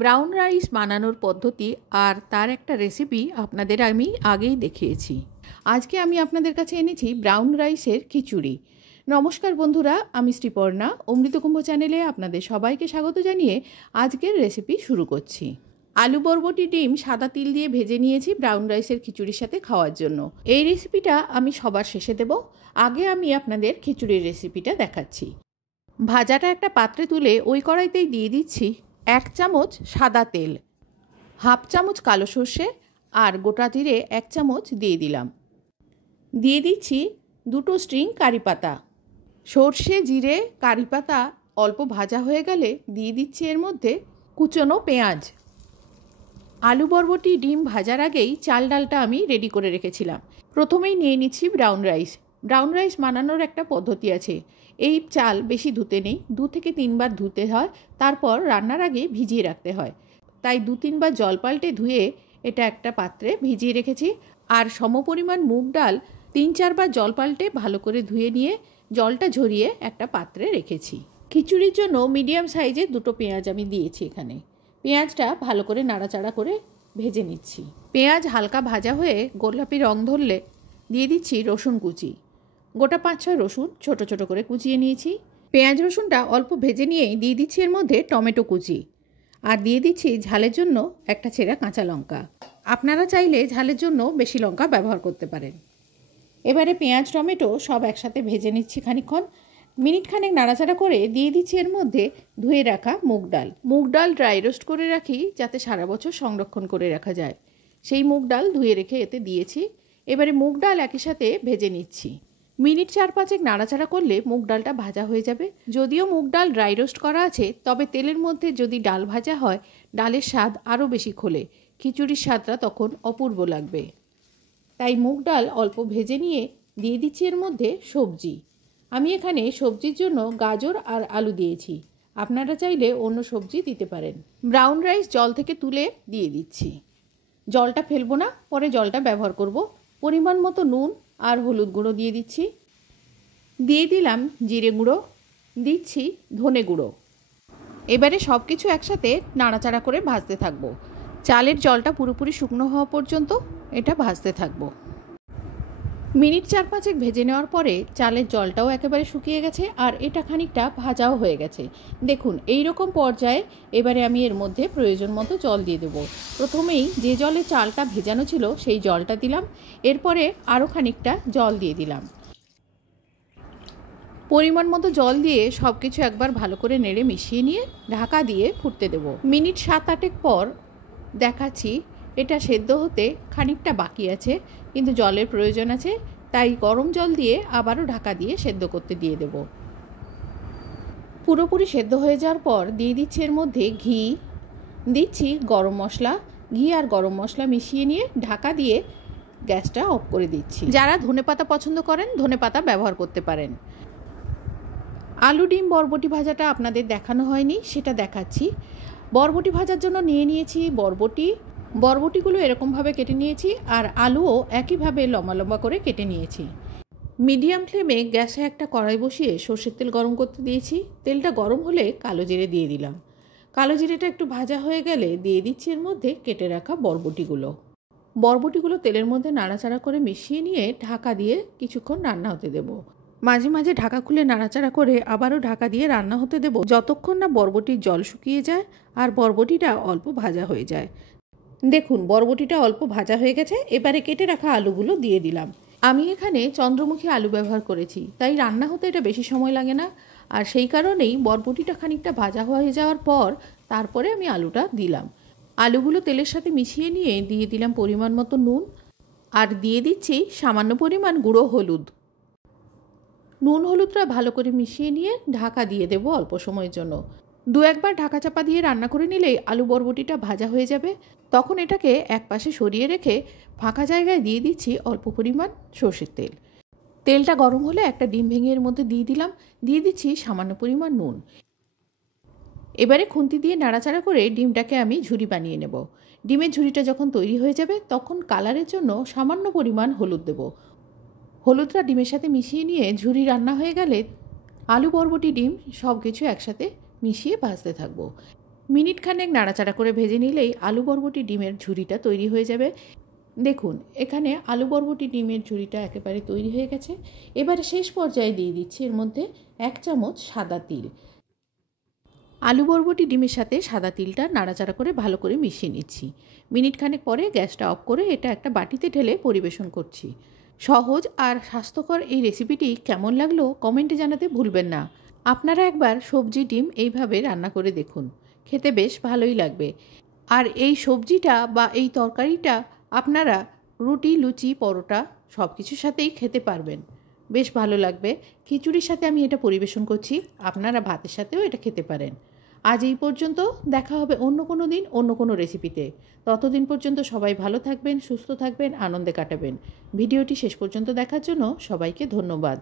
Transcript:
Brown rice বানানোর পদ্ধতি আর তার একটা রেসিপি আপনাদের আমি আগেই দেখিয়েছি। আজকে আমি আপনাদের কাছে এনেছি ব্রাউন রাইসের খিচুড়ি। নমস্কার বন্ধুরা, আমি শ্রীপর্ণা, অমৃতকুম্ভ চ্যানেলে আপনাদের সবাইকে স্বাগত জানিয়ে আজকের রেসিপি শুরু করছি। আলু বরবটি ডিম সাদা তিল দিয়ে ভেজে নিয়েছি ব্রাউন রাইসের খিচুড়ির সাথে খাওয়ার জন্য। এই রেসিপিটা আমি সবার শেষে দেব, আগে আমি আপনাদের খিচুড়ির রেসিপিটা দেখাচ্ছি। ভাজাটা একটা পাত্রে তুলে ওই কড়াইতেই দিয়ে দিচ্ছি 1 চামচ সাদা তেল, হাফ চামচ কালো সর্ষে আর গোটা জিরে 1 চামচ দিয়ে দিলাম। দিয়ে দিচ্ছি 2 স্ট্রিং কারি পাতা। সর্ষে জিরে কারি পাতা অল্প ভাজা হয়ে গেলে দিয়ে দিচ্ছি এর মধ্যে কুচনো পেঁয়াজ। আলু বরবটি ডিম ভাজার আগেই চাল ডালটা আমি রেডি করে রেখেছিলাম। প্রথমেই নিয়ে নিচ্ছি ব্রাউন রাইস। ব্রাউন রাইস বানানোর একটা পদ্ধতি আছে। এই চাল বেশি ধুতে নেই, 2 থেকে 3 বার ধুতে হয়, তারপর রান্নার আগে ভিজিয়ে রাখতে হয়। তাই 2-3 বার জল পাল্টে ধুয়ে এটা একটা পাত্রে ভিজিয়ে রেখেছি। আর সমপরিমাণ মুগ ডাল 3-4 বার জল পাল্টে ভালো করে ধুয়ে নিয়ে জলটা ঝরিয়ে একটা পাত্রে রেখেছি। খিচুড়ির জন্য মিডিয়াম সাইজের 2 পেঁয়াজ আমি দিয়েছি এখানে। পেঁয়াজটা ভালো করে নাড়াচাড়া করে ভেজে নিচ্ছি। পেঁয়াজ হালকা ভাজা হয়ে গোলাপি রং ধরলে দিয়ে দিচ্ছি রসুন কুচি। গোটা 5-6 রসুন ছোট ছোট করে কুচিয়ে নিয়েছি। পেঁয়াজ রসুনটা অল্প ভেজে নিয়েই দিয়ে দিচ্ছি এর মধ্যে টমেটো কুচি, আর দিয়ে দিচ্ছি ঝালের জন্য একটা ছেঁড়া কাঁচা লঙ্কা। আপনারা চাইলে ঝালের জন্য বেশি লঙ্কা ব্যবহার করতে পারেন। এবারে পেঁয়াজ টমেটো সব একসাথে ভেজে নিচ্ছি খানিকক্ষণ। মিনিট খানেক নাড়াচাড়া করে দিয়ে দিচ্ছি এর মধ্যে ধুয়ে রাখা মুগ ডাল। মুগ ডাল ড্রাই রোস্ট করে রাখি যাতে সারা বছর সংরক্ষণ করে রাখা যায়, সেই মুগ ডাল ধুয়ে রেখে এতে দিয়েছি। এবারে মুগ ডাল একই সাথে ভেজে নিচ্ছি। মিনিট 4-5 নাড়াচাড়া করলে মুগ ডালটা ভাজা হয়ে যাবে। যদিও মুগ ডাল ড্রাই রোস্ট করা আছে, তবে তেলের মধ্যে যদি ডাল ভাজা হয় ডালের স্বাদ আরও বেশি খোলে, খিচুড়ির স্বাদটা তখন অপূর্ব লাগবে। তাই মুগ ডাল অল্প ভেজে নিয়ে দিয়ে দিচ্ছি এর মধ্যে সবজি। আমি এখানে সবজির জন্য গাজর আর আলু দিয়েছি, আপনারা চাইলে অন্য সবজি দিতে পারেন। ব্রাউন রাইস জল থেকে তুলে দিয়ে দিচ্ছি। জলটা ফেলবো না, পরে জলটা ব্যবহার করব। পরিমাণ মতো নুন আর হলুদ গুঁড়ো দিয়ে দিচ্ছি। দিয়ে দিলাম জিরে গুঁড়ো, দিচ্ছি ধনে গুঁড়ো। এবারে সব কিছু একসাথে নাড়াচাড়া করে ভাজতে থাকবো। চালের জলটা পুরোপুরি শুকনো হওয়া পর্যন্ত এটা ভাজতে থাকবো। মিনিট 4-5 ভেজে নেওয়ার পরে চালের জলটাও একেবারে শুকিয়ে গেছে আর এটা খানিকটা ভাজাও হয়ে গেছে। দেখুন এই রকম পর্যায়ে এবারে আমি এর মধ্যে প্রয়োজন মতো জল দিয়ে দেবো। প্রথমেই যে জলে চালটা ভেজানো ছিল সেই জলটা দিলাম, এরপরে আরও খানিকটা জল দিয়ে দিলাম। পরিমাণ মতো জল দিয়ে সব কিছু একবার ভালো করে নেড়ে মিশিয়ে নিয়ে ঢাকা দিয়ে ফুটতে দেবো। মিনিট 7-8 পর দেখাচ্ছি এটা সেদ্ধ হতে খানিকটা বাকি আছে, কিন্তু জলের প্রয়োজন আছে, তাই গরম জল দিয়ে আবারও ঢাকা দিয়ে সেদ্ধ করতে দিয়ে দেব। পুরোপুরি সেদ্ধ হয়ে যাওয়ার পর দিয়ে দিচ্ছি এর মধ্যে ঘি, দিচ্ছি গরম মশলা। ঘি আর গরম মশলা মিশিয়ে নিয়ে ঢাকা দিয়ে গ্যাসটা অফ করে দিচ্ছি। যারা ধনেপাতা পছন্দ করেন ধনেপাতা ব্যবহার করতে পারেন। আলু ডিম বরবটি ভাজাটা আপনাদের দেখানো হয়নি, সেটা দেখাচ্ছি। বরবটি ভাজার জন্য নিয়ে নিয়েছি বরবটিগুলো এরকমভাবে কেটে নিয়েছি, আর আলুও একইভাবে লম্বা লম্বা করে কেটে নিয়েছি। মিডিয়াম ফ্লেমে গ্যাসে একটা কড়াই বসিয়ে সর্ষের তেল গরম করতে দিয়েছি। তেলটা গরম হলে কালো জিরে দিয়ে দিলাম। কালো জিরেটা একটু ভাজা হয়ে গেলে দিয়ে দিচ্ছি এর মধ্যে কেটে রাখা বরবটিগুলো তেলের মধ্যে নাড়াচাড়া করে মিশিয়ে নিয়ে ঢাকা দিয়ে কিছুক্ষণ রান্না হতে দেব। মাঝে মাঝে ঢাকা খুলে নাড়াচাড়া করে আবারও ঢাকা দিয়ে রান্না হতে দেব, যতক্ষণ না বরবটির জল শুকিয়ে যায় আর বরবটিটা অল্প ভাজা হয়ে যায়। দেখুন বরবটিটা অল্প ভাজা হয়ে গেছে। এবারে কেটে রাখা আলুগুলো দিয়ে দিলাম। আমি এখানে চন্দ্রমুখী আলু ব্যবহার করেছি, তাই রান্না হতে এটা বেশি সময় লাগে না, আর সেই কারণেই বরবটিটা খানিকটা ভাজা হয়ে যাওয়ার পর তারপরে আমি আলুটা দিলাম। আলুগুলো তেলের সাথে মিশিয়ে নিয়ে দিয়ে দিলাম পরিমাণ মতো নুন, আর দিয়ে দিচ্ছি সামান্য পরিমাণ গুঁড়ো হলুদ। নুন হলুদটা ভালো করে মিশিয়ে নিয়ে ঢাকা দিয়ে দেবো অল্প সময়ের জন্য। 2-1 বার ঢাকা চাপা দিয়ে রান্না করে নিলেই আলু বরবটিটা ভাজা হয়ে যাবে। তখন এটাকে একপাশে সরিয়ে রেখে ফাঁকা জায়গায় দিয়ে দিচ্ছি অল্প পরিমাণ সর্ষের তেল। তেলটা গরম হলে একটা ডিম ভেঙে এর মধ্যে দিয়ে দিলাম। দিয়ে দিচ্ছি সামান্য পরিমাণ নুন। এবারে খুন্তি দিয়ে নাড়াচাড়া করে ডিমটাকে আমি ঝুরি বানিয়ে নেব। ডিমের ঝুরিটা যখন তৈরি হয়ে যাবে তখন কালারের জন্য সামান্য পরিমাণ হলুদ দেব। হলুদটা ডিমের সাথে মিশিয়ে নিয়ে ঝুরি রান্না হয়ে গেলে আলু বরবটি ডিম সব কিছু একসাথে মিশিয়ে ভাজতে থাকবো। মিনিট খানেক নাড়াচাড়া করে ভেজে নিলেই আলু বরবটি ডিমের ঝুড়িটা তৈরি হয়ে যাবে। দেখুন এখানে আলু বরবটি ডিমের ঝুড়িটা একেবারে তৈরি হয়ে গেছে। এবারে শেষ পর্যায়ে দিয়ে দিচ্ছি এর মধ্যে 1 চামচ সাদা তিল। আলু বরবটি ডিমের সাথে সাদা তিলটা নাড়াচাড়া করে ভালো করে মিশিয়ে নিচ্ছি। মিনিট খানেক পরে গ্যাসটা অফ করে এটা একটা বাটিতে ঢেলে পরিবেশন করছি। সহজ আর স্বাস্থ্যকর এই রেসিপিটি কেমন লাগলো কমেন্টে জানাতে ভুলবেন না। আপনারা একবার সবজি ডিম এইভাবে রান্না করে দেখুন, খেতে বেশ ভালোই লাগবে। আর এই সবজিটা বা এই তরকারিটা আপনারা রুটি, লুচি, পরোটা সব কিছুর সাথেই খেতে পারবেন, বেশ ভালো লাগবে। খিচুড়ির সাথে আমি এটা পরিবেশন করছি, আপনারা ভাতের সাথেও এটা খেতে পারেন। আজ এই পর্যন্ত, দেখা হবে অন্য কোনো দিন অন্য কোনো রেসিপিতে। ততদিন পর্যন্ত সবাই ভালো থাকবেন, সুস্থ থাকবেন, আনন্দে কাটাবেন। ভিডিওটি শেষ পর্যন্ত দেখার জন্য সবাইকে ধন্যবাদ।